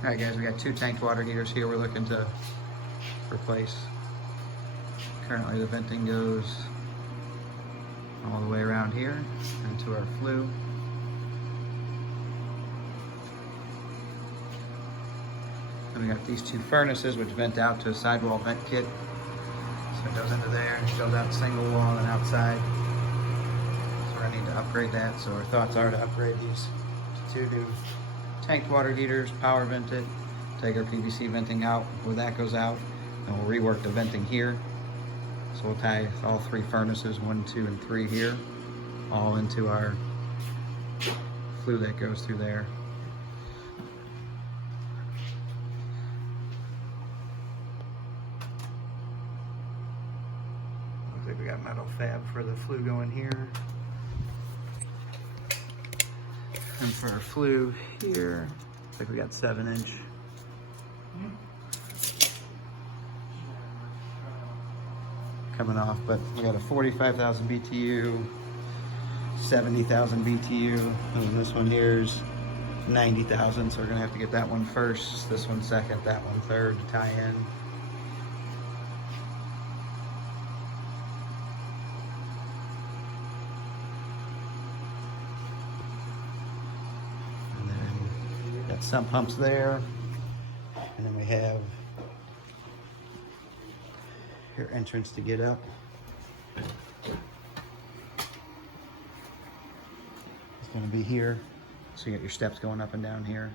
All right, guys, we got 2 tanked water heaters here we're looking to replace. Currently the venting goes all the way around here into our flue. Then we got these 2 furnaces which vent out to a sidewall vent kit. So it goes into there and goes out single wall and outside. So I need to upgrade that. So our thoughts are to upgrade these to 2 new tanked water heaters, power vent it, take our PVC venting out where that goes out, and we'll rework the venting here. So we'll tie all 3 furnaces, 1, 2, and 3 here, all into our flue that goes through there. Looks like we got metal fab for the flue going here. And for our flue here, looks like we got 7-inch. Coming off, but we got a 45,000 BTU, 70,000 BTU, and this one here's 90,000, so we're gonna have to get that one first, this one second, that one third to tie in. And then got sump pumps there, and then we have your entrance to get up. It's gonna be here. So you got your steps going up and down here.